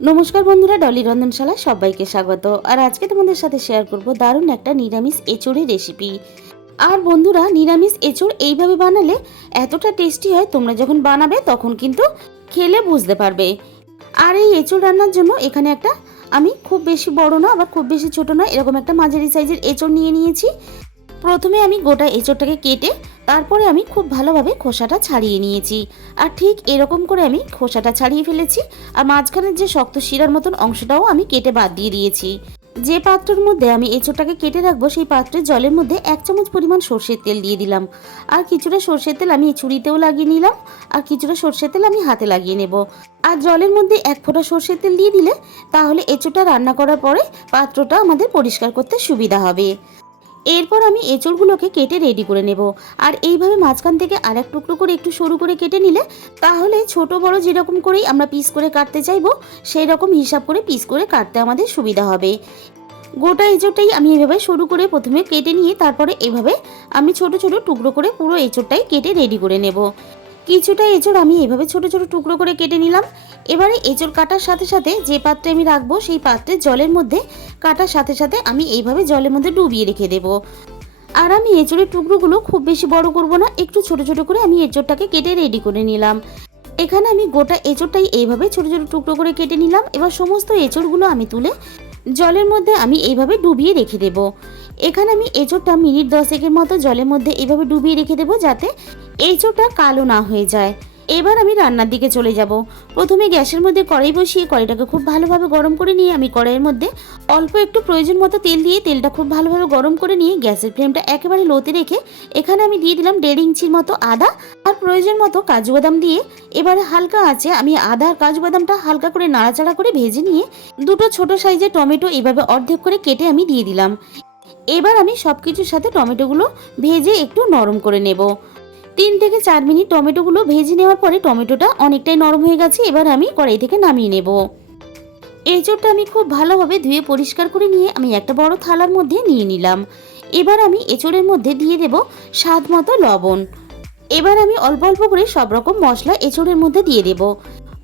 নমস্কার বন্ধুরা, ডলি রন্ধনশালা সবাইকে স্বাগত। আর আজকে তোমাদের সাথে শেয়ার করব দারুণ একটা নিরামিষ এঁচোড়ের রেসিপি। আর বন্ধুরা, নিরামিষ এঁচোড় এইভাবে বানালে এতটা টেস্টি হয়, তোমরা যখন বানাবে তখন কিন্তু খেলে বুঝতে পারবে। আর এই এঁচোড় রান্নার জন্য এখানে একটা আমি খুব বেশি বড় না আবার খুব বেশি ছোট না, এরকম একটা মাঝারি সাইজের এঁচোড় নিয়ে নিয়েছি। প্রথমে আমি গোটা এঁচোড়টাকে কেটে তারপরে আমি খুব ভালোভাবে খোসাটা ছাড়িয়ে নিয়েছি। আর ঠিক এরকম করে আমি খোসাটা ছাড়িয়ে ফেলেছি। আর মাঝখানের যে শক্ত শিরার মতন অংশটাও আমি কেটে বাদ দিয়ে দিয়েছি। যে পাত্রের মধ্যে আমি এঁচোড়টাকে কেটে রাখবো সেই পাত্রের জলের মধ্যে 1 চামচ পরিমাণ সর্ষের তেল দিয়ে দিলাম। আর কিছুটা সর্ষের তেল আমি ছুরিতেও লাগিয়ে নিলাম, আর কিছুটা সর্ষের তেল আমি হাতে লাগিয়ে নেব। আর জলের মধ্যে 1 ফোঁটা সর্ষের তেল দিয়ে দিলে তাহলে এঁচোড়টা রান্না করার পরে পাত্রটা আমাদের পরিষ্কার করতে সুবিধা হবে। এরপর আমি এঁচোড়গুলোকে কেটে রেডি করে নেব। আর এইভাবে মাঝখান থেকে আর এক টুকরো করে একটু সরু করে কেটে নিলে তাহলে ছোট বড় যেরকম করেই আমরা পিস করে কাটতে চাইবো সেই রকম হিসাব করে পিস করে কাটতে আমাদের সুবিধা হবে। গোটা এঁচোড়টাই আমি এভাবে সরু করে প্রথমে কেটে নিয়ে তারপরে এভাবে আমি ছোট ছোট টুকরো করে পুরো এঁচোড়টাই কেটে রেডি করে নেব। কিছুটা এঁচোড় আমি এভাবে ছোট ছোট টুকরো করে কেটে নিলাম। এবারে এঁচোড় কাটার সাথে সাথে যে পাত্রে আমি রাখবো সেই পাত্রে জলের মধ্যে কাটার সাথে সাথে আমি এইভাবে জলের মধ্যে ডুবিয়ে রেখে দেব। আর আমি এঁচোড়ের টুকরোগুলো খুব বেশি বড় করব না, একটু ছোট ছোট করে আমি এঁচোড়টাকে কেটে রেডি করে নিলাম। এখানে আমি গোটা এঁচোড়টাই এইভাবে ছোট ছোট টুকরো করে কেটে নিলাম। এবার সমস্ত এঁচোড়গুলো আমি তুলে জলের মধ্যে আমি এইভাবে ডুবিয়ে রেখে দেব। এখানে আমি এঁচোড়টা মিনিট 10 মতো জলের মধ্যে এইভাবে ডুবিয়ে রেখে দেবো যাতে এঁচোড়টা কালো না হয়ে যায়। এবার আমি রান্নার দিকে চলে যাব। প্রথমে গ্যাসের মধ্যে কড়াই বসিয়ে কড়াইটাকে খুব ভালোভাবে গরম করে নিয়ে আমি কড়াইয়ের মধ্যে অল্প একটু প্রয়োজন মতো তেল দিয়ে তেলটা খুব ভালোভাবে গরম করে নিয়ে গ্যাসের ফ্লেমটা একেবারে লোতে রেখে এখানে আমি দিয়ে দিলাম 1.5 ইঞ্চির মতো আদা আর প্রয়োজন মতো কাজু বাদাম দিয়ে এবারে হালকা আঁচে আমি আদা আর কাজু বাদামটা হালকা করে নাড়াচাড়া করে ভেজে নিয়ে দুটো ছোট সাইজের টমেটো এভাবে অর্ধেক করে কেটে আমি দিয়ে দিলাম। এবার আমি সব কিছুর সাথে টমেটোগুলো ভেজে একটু নরম করে নেব। 3 থেকে 4 মিনিট টমেটোগুলো ভেজে নেওয়ার পরে টমেটোটা অনেকটাই নরম হয়ে গেছে। এবার আমি কড়াই থেকে নামিয়ে নেব। এঁচোড়টা আমি খুব ভালোভাবে ধুয়ে পরিষ্কার করে নিয়ে আমি একটা বড় থালার মধ্যে নিয়ে নিলাম। এবার আমি এঁচোড়ের মধ্যে দিয়ে দেব স্বাদ মতো লবণ। এবার আমি অল্প অল্প করে সব রকম মশলা এঁচোড়ের মধ্যে দিয়ে দেব।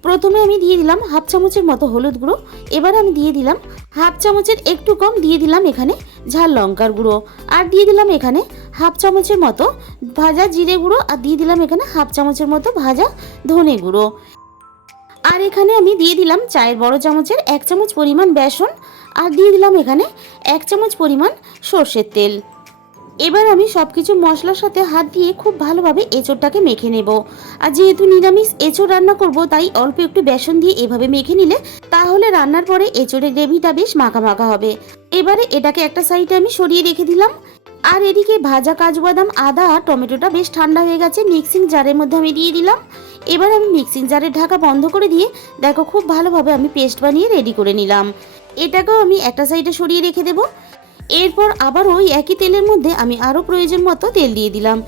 প্রথমে আমি দিয়ে দিলাম 1/2 চামচের মতো হলুদ গুঁড়ো। এবার আমি দিয়ে দিলাম 1/2 চামচের একটু কম দিয়ে দিলাম এখানে ঝাল লঙ্কার গুঁড়ো। আর দিয়ে দিলাম এখানে 1/2 চামচের মতো ভাজা জিরে গুঁড়ো। আর দিয়ে দিলাম এখানে 1/2 চামচের মতো ভাজা ধনে গুঁড়ো। আর এখানে আমি দিয়ে দিলাম চায়ের বড় চামচের 1 চামচ পরিমাণ বেসন। আর দিয়ে দিলাম এখানে 1 চামচ পরিমাণ সর্ষের তেল। এবার আমি সবকিছু মশলার সাথে হাত দিয়ে খুব ভালোভাবে এঁচোড়টাকে মেখে নেব। আর যেহেতু নিরামিষ এঁচোড় রান্না করব তাই অল্প একটু বেসন দিয়ে এভাবে মেখে নিলে তাহলে রান্নার পরে এঁচোড়ের গ্রেভিটা বেশ মাখা মাখা হবে। এবারে এটাকে একটা সাইডে আমি সরিয়ে রেখে দিলাম। আর এদিকে ভাজা কাজু বাদাম আদা আর টমেটোটা বেশ ঠান্ডা হয়ে গেছে, মিক্সিং জারের মধ্যে আমি দিয়ে দিলাম। এবার আমি মিক্সিং জারের ঢাকা বন্ধ করে দিয়ে দেখো খুব ভালোভাবে আমি পেস্ট বানিয়ে রেডি করে নিলাম। এটাকেও আমি একটা সাইডে সরিয়ে রেখে দেবো। এরপর আবার ওই একই তেলের মধ্যে আমি আরও প্রয়োজন মতো তেল দিয়ে দিলাম।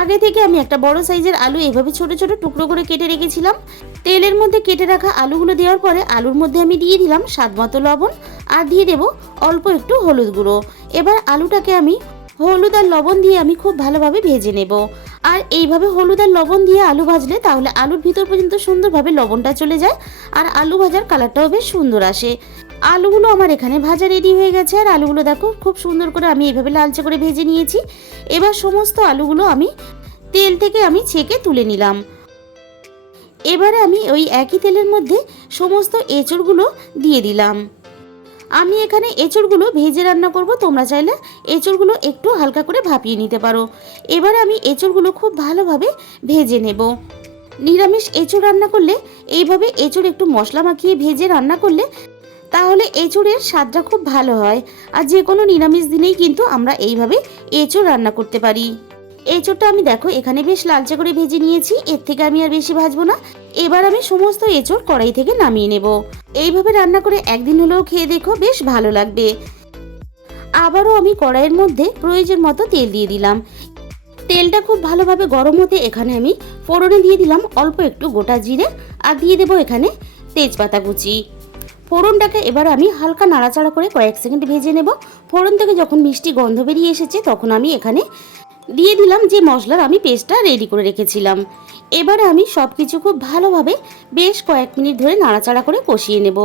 আগে থেকে আমি একটা বড় সাইজের আলু এভাবে ছোট ছোট টুকরো করে কেটে রেখেছিলাম। তেলের মধ্যে কেটে রাখা আলুগুলো দেওয়ার পরে আলুর মধ্যে আমি দিয়ে দিলাম স্বাদ মতো লবণ আর দিয়ে দেব অল্প একটু হলুদ গুঁড়ো। এবার আলুটাকে আমি হলুদ আর লবণ দিয়ে আমি খুব ভালোভাবে ভেজে নেব। আর এইভাবে হলুদ আর লবণ দিয়ে আলু ভাজলে তাহলে আলুর ভিতর পর্যন্ত সুন্দরভাবে লবণটা চলে যায় আর আলু ভাজার কালারটাও বেশ সুন্দর আসে। আলুগুলো আমার এখানে ভাজা রেডি হয়ে গেছে। আর আলুগুলো দেখো খুব সুন্দর করে আমি এইভাবে লালচে করে ভেজে নিয়েছি। এবার সমস্ত আলুগুলো আমি তেল থেকে আমি ছেঁকে তুলে নিলাম। এবারে আমি ওই একই তেলের মধ্যে সমস্ত এঁচোড়গুলো দিয়ে দিলাম। আমি এখানে এঁচোড়গুলো ভেজে রান্না করব, তোমরা চাইলে এঁচোড়গুলো একটু হালকা করে ভাপিয়ে নিতে পারো। এবারে আমি এঁচোড়গুলো খুব ভালোভাবে ভেজে নেব। নিরামিষ এঁচোড় রান্না করলে এইভাবে এঁচোড় একটু মশলা মাখিয়ে ভেজে রান্না করলে তাহলে এঁচোড়ের স্বাদটা খুব ভালো হয়। আর যে কোনো নিরামিষ দিনেই কিন্তু আমরা এইভাবে এঁচোড় রান্না করতে পারি। এঁচোড়টা আমি দেখো এখানে বেশ লালচে করে ভেজে নিয়েছি, এর থেকে আমি আর বেশি ভাজবো না। এবার আমি সমস্ত এঁচোড় কড়াই থেকে নামিয়ে নেব। এইভাবে রান্না করে একদিন হলেও খেয়ে দেখো, বেশ ভালো লাগবে। আবারও আমি কড়াইয়ের মধ্যে প্রয়োজন মতো তেল দিয়ে দিলাম। তেলটা খুব ভালোভাবে গরম হতে এখানে আমি ফোড়নে দিয়ে দিলাম অল্প একটু গোটা জিরে আর দিয়ে দেবো এখানে তেজপাতা কুচি। ফোড়নটাকে এবার আমি হালকা নাড়াচাড়া করে কয়েক সেকেন্ড ভেজে নেব। ফোড়ন থেকে যখন মিষ্টি গন্ধ বেরিয়ে এসেছে তখন আমি এখানে দিয়ে দিলাম যে মশলার আমি পেস্টটা রেডি করে রেখেছিলাম। এবারে আমি সব কিছু খুব ভালোভাবে বেশ কয়েক মিনিট ধরে নাড়াচাড়া করে কষিয়ে নেব।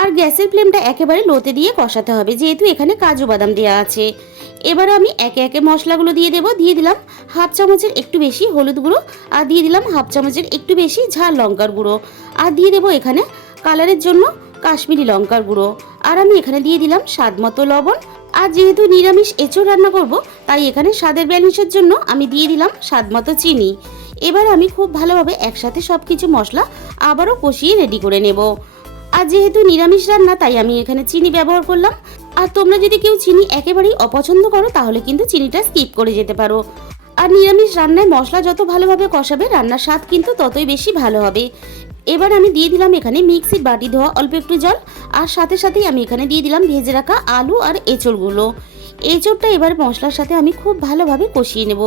আর গ্যাসের ফ্লেমটা একেবারে লোতে দিয়ে কষাতে হবে, যেহেতু এখানে কাজু বাদাম দেওয়া আছে। এবারে আমি একে একে মশলাগুলো দিয়ে দেব। দিয়ে দিলাম হাফ চামচের একটু বেশি হলুদ গুঁড়ো, আর দিয়ে দিলাম হাফ চামচের একটু বেশি ঝাল লঙ্কার গুঁড়ো, আর দিয়ে দেবো এখানে কালারের জন্য কাশ্মীরি লঙ্কার গুঁড়ো, আর আমি এখানে দিয়ে দিলাম স্বাদ মতো লবণ। আর যেহেতু নিরামিষ এঁচোড় রান্না করব, তাই এখানে স্বাদের ব্যালেন্সের জন্য আমি দিয়ে দিলাম স্বাদ মতো চিনি। এবার আমি খুব ভালোভাবে একসাথে সব কিছু মশলা আবারও কষিয়ে রেডি করে নেব। আর যেহেতু নিরামিষ রান্না, তাই আমি এখানে চিনি ব্যবহার করলাম। আর তোমরা যদি কেউ চিনি একেবারেই অপছন্দ করো, তাহলে কিন্তু চিনিটা স্কিপ করে যেতে পারো। আর নিরামিষ রান্নায় মশলা যত ভালোভাবে কষাবে, রান্নার স্বাদ কিন্তু ততই বেশি ভালো হবে। এবার আমি দিয়ে দিলাম এখানে মিক্সির বাটি ধোয়া অল্প একটু জল, আর সাথে সাথেই আমি এখানে দিয়ে দিলাম ভেজে রাখা আলু আর এঁচড়গুলো। এঁচড়টা এবার মশলার সাথে আমি খুব ভালোভাবে কষিয়ে নেব।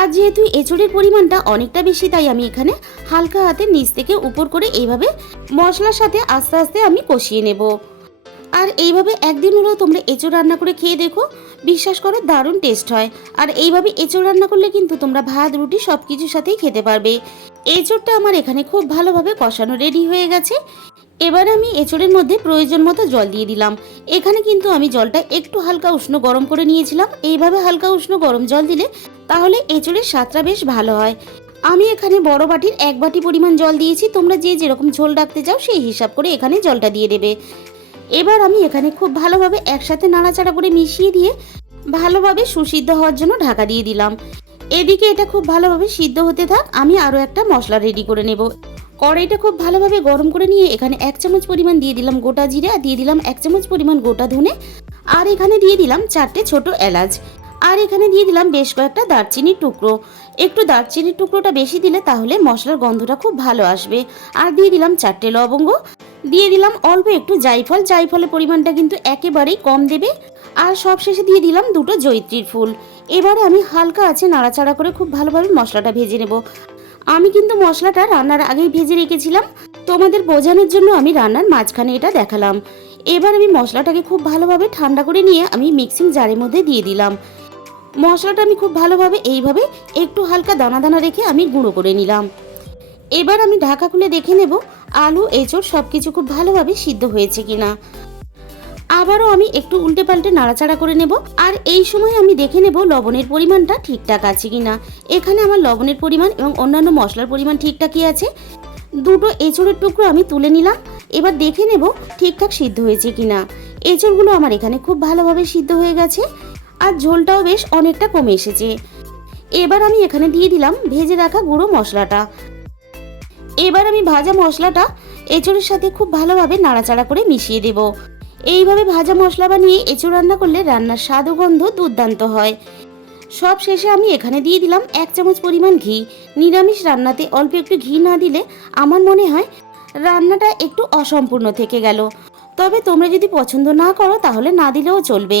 আর যেহেতু এঁচড়ের পরিমাণটা অনেকটা বেশি, তাই আমি এখানে হালকা হাতে নিচ থেকে উপর করে এইভাবে মশলার সাথে আস্তে আস্তে আমি কষিয়ে নেব। আর এইভাবে একদিন হলেও তোমরা এঁচড় রান্না করে খেয়ে দেখো, বিশ্বাস করো দারুণ টেস্ট হয়। আর এইভাবে এঁচড় রান্না করলে কিন্তু তোমরা ভাত রুটি সব কিছুর সাথেই খেতে পারবে। এঁচড়টা আমার এখানে খুব ভালোভাবে কষানো রেডি হয়ে গেছে। এবার আমি এঁচড়ের মধ্যে প্রয়োজন মতো জল দিয়ে দিলাম। এখানে কিন্তু আমি জলটা একটু হালকা উষ্ণ গরম করে নিয়েছিলাম। এইভাবে হালকা উষ্ণ গরম জল দিলে তাহলে এঁচড়ের স্বাদটা বেশ ভালো হয়। আমি এখানে বড় বাটির 1 বাটি পরিমাণ জল দিয়েছি। তোমরা যে যেরকম ঝোল রাখতে চাও সেই হিসাব করে এখানে জলটা দিয়ে দেবে। এবার আমি এখানে খুব ভালোভাবে একসাথে নাড়াচাড়া করে মিশিয়ে দিয়ে ভালোভাবে সুসিদ্ধ হওয়ার জন্য ঢাকা দিয়ে দিলাম। এদিকে এটা খুব ভালোভাবে সিদ্ধ হতে থাক, আমি আরও একটা মশলা রেডি করে নেব। কড়াইটা খুব ভালোভাবে গরম করে নিয়ে এখানে 1 চামচ পরিমাণ দিয়ে দিলাম গোটা জিরে, আর দিয়ে দিলাম 1 চামচ পরিমাণ গোটা ধনে, আর এখানে দিয়ে দিলাম 4টে ছোট এলাচ, আর এখানে দিয়ে দিলাম বেশ কয়েকটা দারচিনির টুকরো। একটু দারচিনির টুকরোটা বেশি দিলে তাহলে মশলার গন্ধটা খুব ভালো আসবে। আর দিয়ে দিলাম 4টে লবঙ্গ, দিয়ে দিলাম অল্প একটু জায়ফল। জায়ফলের পরিমাণটা কিন্তু একেবারেই কম দেবে। আর সবশেষে দিয়ে দিলাম 2টো জয়িত্রীর ফুল। এবারে আমি হালকা আছে নাড়াচাড়া করে খুব ভালোভাবে মশলাটা ভেজে নেব। আমি কিন্তু মশলাটা রান্নার আগেই ভেজে রেখেছিলাম, তোমাদের বোঝানোর জন্য আমি রান্নার মাঝখানে এটা দেখালাম। এবার আমি মশলাটাকে খুব ভালোভাবে ঠান্ডা করে নিয়ে আমি মিক্সিং জারের মধ্যে দিয়ে দিলাম। মশলাটা আমি খুব ভালোভাবে এইভাবে একটু হালকা দানা দানা রেখে আমি গুঁড়ো করে নিলাম। এবার আমি ঢাকা খুলে দেখে নেব আলু এঁচড় সব কিছু খুব ভালোভাবে সিদ্ধ হয়েছে কিনা। আবারও আমি একটু উল্টে পাল্টে নাড়াচাড়া করে নেব। আর এই সময় আমি দেখে নেব লবণের পরিমাণটা ঠিকঠাক আছে কিনা। এখানে আমার লবণের পরিমাণ এবং অন্যান্য মশলার পরিমাণ ঠিকঠাকই আছে। 2টো এঁচড়ের টুকরো আমি তুলে নিলাম। এবার দেখে নেব ঠিকঠাক সিদ্ধ হয়েছে কিনা। এঁচড়গুলো আমার এখানে খুব ভালোভাবে সিদ্ধ হয়ে গেছে, আর ঝোলটাও বেশ অনেকটা কমে এসেছে। এবার আমি এখানে দিয়ে দিলাম ভেজে রাখা গুঁড়ো মশলাটা। এবার আমি ভাজা মশলাটা এঁচড়ের সাথে খুব ভালোভাবে নাড়াচাড়া করে মিশিয়ে দেব। এইভাবে ভাজা মশলা বানিয়ে এঁচড় রান্না করলে রান্নার স্বাদ ও গন্ধ দুর্দান্ত হয়। সব শেষে আমি এখানে দিয়ে দিলাম 1 চামচ পরিমাণ ঘি। নিরামিষ রান্নাতে অল্প একটু ঘি না দিলে আমার মনে হয় রান্নাটা একটু অসম্পূর্ণ থেকে গেল। তবে তোমরা যদি পছন্দ না করো তাহলে না দিলেও চলবে।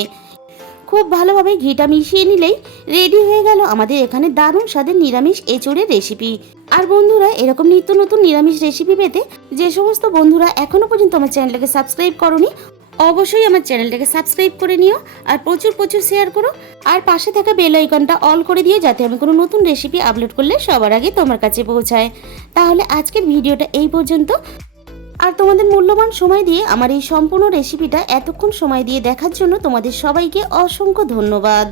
খুব ভালোভাবে ঘিটা মিশিয়ে নিলেই রেডি হয়ে গেল আমাদের এখানে দারুণ স্বাদের নিরামিষ এঁচড়ের রেসিপি। আর বন্ধুরা, এরকম নিত্য নতুন নিরামিষ রেসিপি পেতে যে সমস্ত বন্ধুরা এখনো পর্যন্ত আমার চ্যানেলটাকে সাবস্ক্রাইব করোনি, অবশ্যই আমার চ্যানেলটাকে সাবস্ক্রাইব করে নিও, আর প্রচুর প্রচুর শেয়ার করো, আর পাশে থাকা বেল আইকনটা অল করে দিও, যাতে আমি কোনো নতুন রেসিপি আপলোড করলে সবার আগে তোমার কাছে পৌঁছায়। তাহলে আজকের ভিডিওটা এই পর্যন্ত। আর তোমাদের মূল্যবান সময় দিয়ে আমার এই সম্পূর্ণ রেসিপিটা এতক্ষণ সময় দিয়ে দেখার জন্য তোমাদের সবাইকে অসংখ্য ধন্যবাদ।